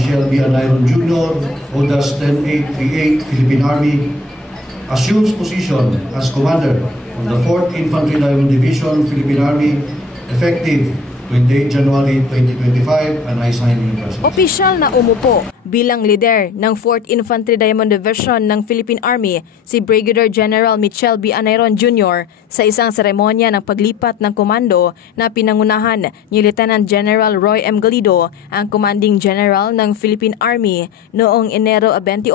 Michelle B. Anayron Jr., ODAS 10838, Philippine Army, assumes position as Commander of the 4th Infantry Diamond Division, Philippine Army, effective 28 January 2025, and I sign in presence. Opisyal na umupo bilang leader ng 4th Infantry Diamond Division ng Philippine Army si Brigadier General Michelle B. Anayron Jr. sa isang seremonya ng paglipat ng komando na pinangunahan ni Lieutenant General Roy M. Galido, ang Commanding General ng Philippine Army, noong Enero 28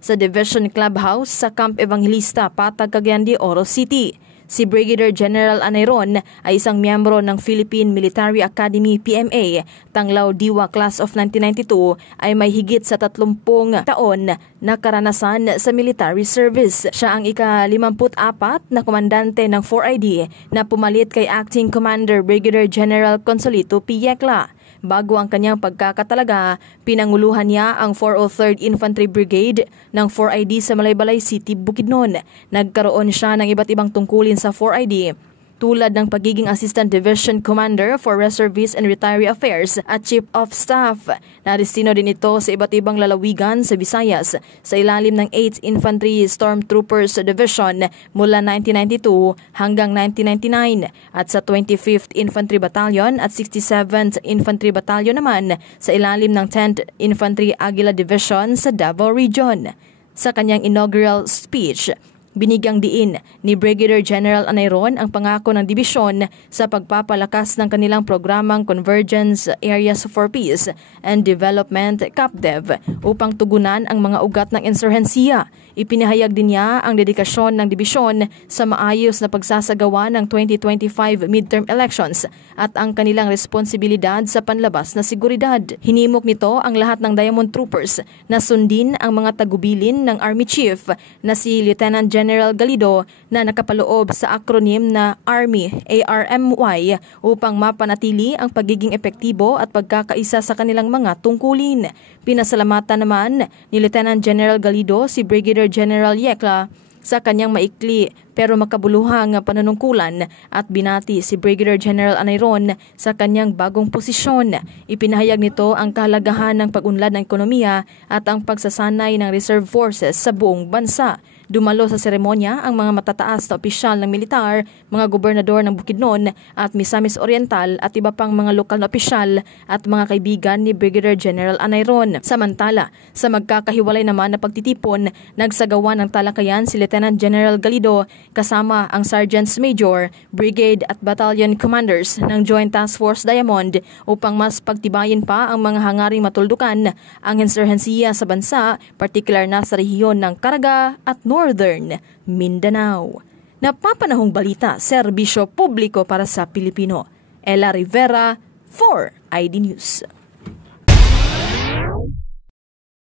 sa Division Clubhouse sa Camp Evangelista, Patag, Cagayan de Oro City. Si Brigadier General Anayron ay isang miyembro ng Philippine Military Academy PMA, Tanglaw Diwa Class of 1992, ay may higit sa 30 taon na karanasan sa military service. Siya ang ika-54 na komandante ng 4ID na pumalit kay Acting Commander Brigadier General Consolito P. Yecla. Bago ang kanyang pagkakatalaga, pinanguluhan niya ang 403rd Infantry Brigade ng 4ID sa Malaybalay City, Bukidnon. Nagkaroon siya ng iba't ibang tungkulin sa 4ID, tulad ng pagiging Assistant Division Commander for Reservists and Retiree Affairs at Chief of Staff. Naristino din ito sa iba't ibang lalawigan sa Visayas sa ilalim ng 8th Infantry Stormtroopers Division mula 1992 hanggang 1999 at sa 25th Infantry Battalion at 67th Infantry Battalion naman sa ilalim ng 10th Infantry Aguila Division sa Davao Region. Sa kanyang inaugural speech, binigyang diin ni Brigadier General Anayron ang pangako ng dibisyon sa pagpapalakas ng kanilang programang Convergence Areas for Peace and Development CAPDEV upang tugunan ang mga ugat ng insurhensiya. Ipinahayag din niya ang dedikasyon ng dibisyon sa maayos na pagsasagawa ng 2025 midterm elections at ang kanilang responsibilidad sa panlabas na seguridad. Hinimok nito ang lahat ng Diamond Troopers na sundin ang mga tagubilin ng Army Chief na si Lieutenant General Galido na nakapaloob sa acronym na Army ARMY upang mapanatili ang pagiging epektibo at pagkakaisa sa kanilang mga tungkulin. Pinasalamatan naman ni Lieutenant General Galido si Brigadier General Yecla sa kanyang maikli pero makabuluhang panunungkulan at binati si Brigadier General Anayron sa kanyang bagong posisyon. Ipinahayag nito ang kahalagahan ng pag-unlad ng ekonomiya at ang pagsasanay ng reserve forces sa buong bansa. Dumalo sa seremonya ang mga matataas na opisyal ng militar, mga gobernador ng Bukidnon at Misamis Oriental at iba pang mga lokal na opisyal at mga kaibigan ni Brigadier General Anayron. Samantala, sa magkakahiwalay naman na pagtitipon, nagsagawa ng talakayan si Lieutenant General Galido kasama ang Sergeants Major, Brigade at Battalion Commanders ng Joint Task Force Diamond upang mas pagtibayin pa ang mga hangaring matuldukan ang insurhensiya sa bansa, partikular na sa rehiyon ng Caraga at Northern Mindanao. Napapanahong balita, serbisyo publiko para sa Pilipino. Ella Rivera, 4ID News.